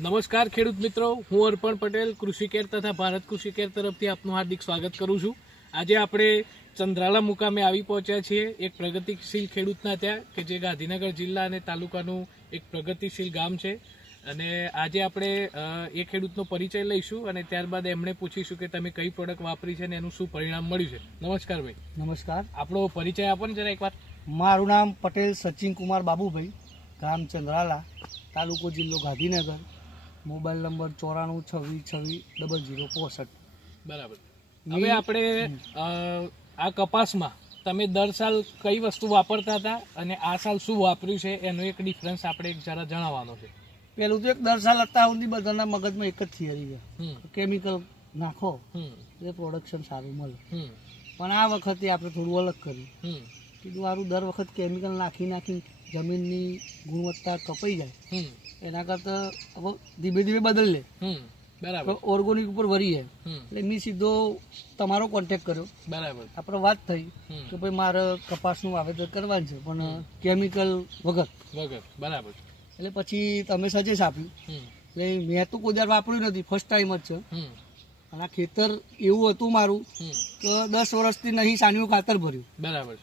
નમસ્કાર ખેડૂત મિત્રો, હું અર્પણ પટેલ કૃષિ કેર તથા ભારત કૃષિ કેર તરફથી આપનું હાર્દિક સ્વાગત કરું છું. આજે આપણે ચંદ્રાલા મુકામે આવી પહોંચ્યા છીએ એક પ્રગતિશીલ ખેડૂતના ત્યાં કે જે ગાંધીનગર જિલ્લા અને તાલુકાનું એક પ્રગતિશીલ ગામ છે. અને આજે આપણે એ ખેડૂતનો પરિચય લઈશું અને ત્યારબાદ એમણે પૂછીશું કે તમે કઈ પ્રોડક્ટ વાપરી છે અને એનું શું પરિણામ મળ્યું છે. નમસ્કાર ભાઈ. નમસ્કાર. આપણો પરિચય આપો ને જરા એકવાર. મારું નામ પટેલ સચિન કુમાર બાબુભાઈ, ગામ ચંદ્રાલા, તાલુકો જિલ્લો ગાંધીનગર, મોબાઈલ નંબર 9426260065. બરાબર. હવે આપણે આ કપાસમાં તમે દર સાલ કઈ વસ્તુ વાપરતા હતા અને આ સાલ શું વાપર્યું છે એનો એક ડિફરન્સ આપણે જરા જણાવવાનો છે. પેલું તો એક 10 સાલ અત્યાર સુધી બધાના મગજમાં એક જ થિયરી છે, કેમિકલ નાખો એ પ્રોડક્શન સારું મળે. પણ આ વખતે આપણે થોડું અલગ કર્યું. કીધું સારું દર વખત કેમિકલ નાખી જમીનની ગુણવત્તા કપાઈ જાય એના કરતાં હવે ધીમે ધીમે બદલી લે. બરાબર. ઓર્ગોનિક ઉપર વરી જાય એટલે મેં સીધો તમારો કોન્ટેક્ટ કર્યો. બરાબર. આપણે વાત થઈ કે ભાઈ મારે કપાસનું વાવેતર કરવાનું છે પણ કેમિકલ વગર. બરાબર. એટલે પછી તમે સજેસ્ટ આપ્યું. એટલે મેં તો કોઈ દર વાપર્યું નથી, ફર્સ્ટ ટાઈમ જ છે. અને આ ખેતર એવું હતું મારું કે 10 વર્ષથી નહીં સાનિયું ખાતર ભર્યું. બરાબર.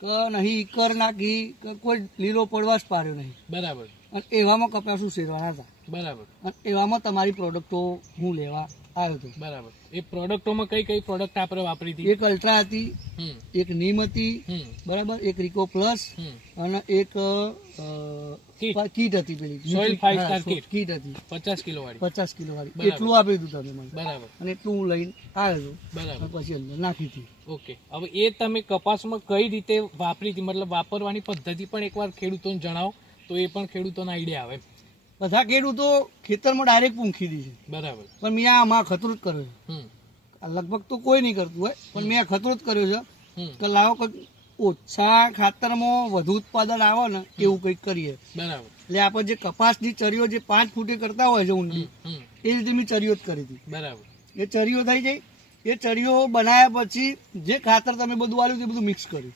કે નહીં ઈકર નાખી કે કોઈ લીલો પડવા જ પાડ્યો નહીં. બરાબર. અને એવામાં કપાસું શેરવાના હતા. બરાબર. અને એવામાં તમારી પ્રોડક્ટો હું લેવા આવ્યો હતો. બરાબર. એ પ્રોડક્ટોમાં કઈ કઈ પ્રોડક્ટ આપણે વાપરી હતી? એક અલ્ટ્રા હતી, એક નીમ હતી, બરાબર, એક રિકો પ્લસ અને એક કીટ હતી, પેલી સોઇલ 5 સ્ટાર કીટ હતી 50 કિલો વાળી. એટલું આપ્યું હતું તમે મને. બરાબર. અને એટલું હું લઈને આવ્યો હતો. બરાબર. પછી અંદર નાખી હતી. ઓકે. હવે એ તમે કપાસમાં કઈ રીતે વાપરી હતી, મતલબ વાપરવાની પદ્ધતિ પણ એકવાર ખેડૂતોને જણાવો તો એ પણ ખેડૂતોને આઈડિયા આવે. બધા ખેડૂતો ખેતરમાં ડાયરેક્ટ પૂંખી દી છે. બરાબર. પણ મેં આમાં ખતરો જ કર્યો છે. લગભગ તો કોઈ નહીં કરતું હોય પણ મેં ખતરો જ કર્યો છે કે લાવો ઓછા ખાતરમાં વધુ ઉત્પાદન આવે ને એવું કંઈક કરીએ. બરાબર. એટલે આપણે જે કપાસની ચરીઓ જે 5 ફૂટે કરતા હોય છે ઊંડી, એ રીતે મેં ચરીઓ જ કરી હતી. બરાબર. એ ચરીઓ થઈ જાય. એ ચરીઓ બનાવ્યા પછી જે ખાતર તમે બધું આવ્યું તે બધું મિક્સ કરી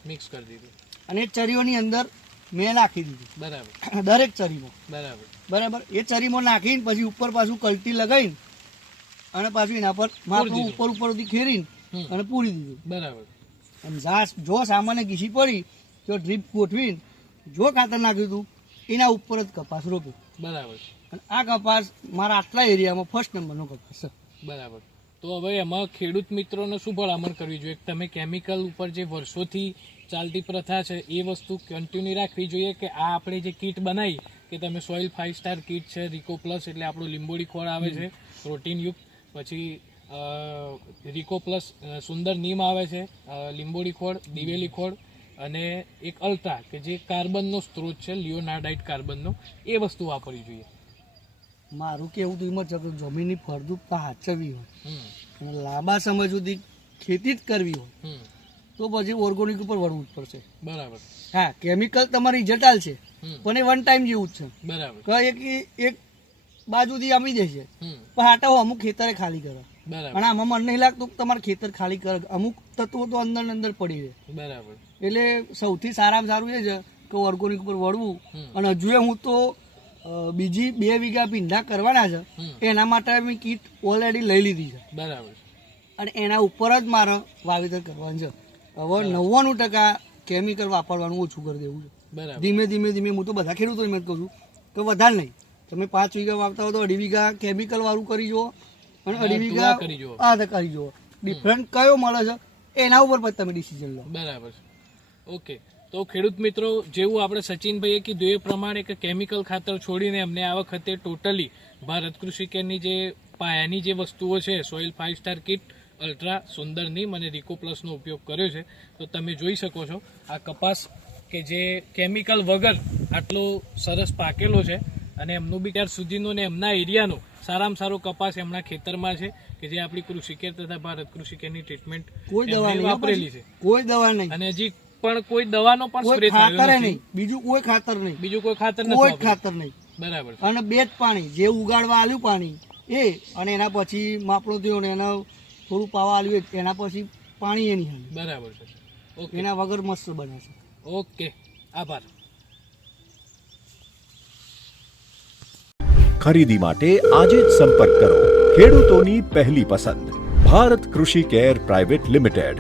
દીધું અને એ ચરીઓની અંદર મેં નાખી દીધું. બરાબર. દરેક ચરીમાં. બરાબર. એ ચરીમાં નાખીને પછી ઉપર પાછું કલટી લગાવીને અને પાછું એના પર માપનું ઉપરથી ખેરીને અને પૂરી દીધું. બરાબર. અને જો સામાન્ય ઘીસી પડી તો ડ્રીપ ગોઠવીને જો ખાતર નાખ્યું હતું એના ઉપર જ કપાસ રોપ્યો. બરાબર. અને આ કપાસ મારા આટલા એરિયામાં ફર્સ્ટ નંબરનો કપાસ છે. બરાબર. તો હવે એમાં ખેડૂત મિત્રોને શું ભલામણ કરવી જોઈએ? તમે કેમિકલ ઉપર જે વર્ષોથી ચાલતી પ્રથા છે એ વસ્તુ કન્ટિન્યુ રાખવી જોઈએ કે આ આપણે જે કીટ બનાવી કે તમે સોઇલ 5 સ્ટાર કીટ છે, રિકો પ્લસ એટલે આપણું લીંબોડી ખોળ આવે છે પ્રોટીનયુક્ત, પછી રિકો પ્લસ સુંદર નીમ આવે છે, લીંબોડી ખોળ, દિવેલી ખોળ અને એક અલ્ટ્રા કે જે કાર્બનનો સ્ત્રોત છે, લિયોનાર્ડાઇટ કાર્બનનો, એ વસ્તુ વાપરવી જોઈએ. મારું કેવું તો એમ જ છે કે જમીનની ફળદ્રુપતા સાચવવી હોય અને લાંબા સમય સુધી ખેતી જ કરવી હોય તો પછી ઓર્ગોનિક ઉપર વળવું જ પડશે. બરાબર. હા, કેમિકલ તમારી રિઝલ્ટ આલશે પણ એ વન ટાઈમ જેવું જ છે. બરાબર. એક બાજુથી આમી જશે પણ હાટાઓ અમુક ખેતરે ખાલી કરે. બરાબર. અને આમાં મને નહીં લાગતું તમારે ખેતર ખાલી કરે, અમુક તત્વો તો અંદર પડી રહે. બરાબર. એટલે સૌથી સારામાં સારું એ છે કે ઓર્ગોનિક ઉપર વળવું. અને હજુ હું તો બીજી 2 વીઘા ભીંડા કરવાના છે એના માટે મેં કીટ ઓલરેડી લઈ લીધી છે. બરાબર. અને એના ઉપર જ મારે વાવેતર કરવાનું છે. હવે 99% કેમિકલ વાપરવાનું ઓછું કરી દેવું છે. બરાબર. ધીમે ધીમે હું તો બધા ખેડૂતોને એમ જ કહું છું કે વધારે નહીં, તમે 5 વીઘા વાવતા હો તો 2.5 વીઘા કેમિકલ વાળું કરી જુઓ અને 2.5 વીઘા કરી જુઓ. ડિફરન્ટ કયો મળે છે એના ઉપર પછી તમે ડિસિઝન લો. બરાબર. ઓકે. તો ખેડૂત મિત્રો, જેવું આપણે સચિનભાઈએ કીધું એ પ્રમાણે કે કેમિકલ ખાતર છોડીને અમને આ વખતે ટોટલી ભારત કૃષિ કેરની જે પાયાની જે વસ્તુઓ છે, સોઇલ 5 સ્ટાર કીટ, અલ્ટ્રા, સુંદર નીમ અને રિકો પ્લસનો ઉપયોગ કર્યો છે. તો તમે જોઈ શકો છો આ કપાસ કે જે કેમિકલ વગર આટલો સરસ પાકેલો છે અને એમનું બી ત્યાર સુધીનો ને એમના એરિયાનો સારામાં સારો કપાસ એમના ખેતરમાં છે કે જે આપણી કૃષિ કેર તથા ભારત કૃષિ કેરની ટ્રીટમેન્ટ કોઈ દવા વાપરેલી છે. કોઈ દવા નહીં અને હજી પણ કોઈ દવાનો પણ સ્પ્રે થયો નહીં. બીજું કોઈ ખાતર નહીં. બરાબર. અને 2 જ પાણી જે ઉગાડવા આલ્યું પાણી એ અને એના પછી માપડો થયો ને એના થોડું પાવા આલ્યું એના પછી પાણી એની હાલ. બરાબર છે. ઓકે. એના વગર મસ્ત બને છે. ઓકે. આભાર. ખરીદી માટે આજે જ સંપર્ક કરો. ખેડૂતોની પહેલી પસંદ ભારત કૃષિ કેર પ્રાઇવેટ લિમિટેડ.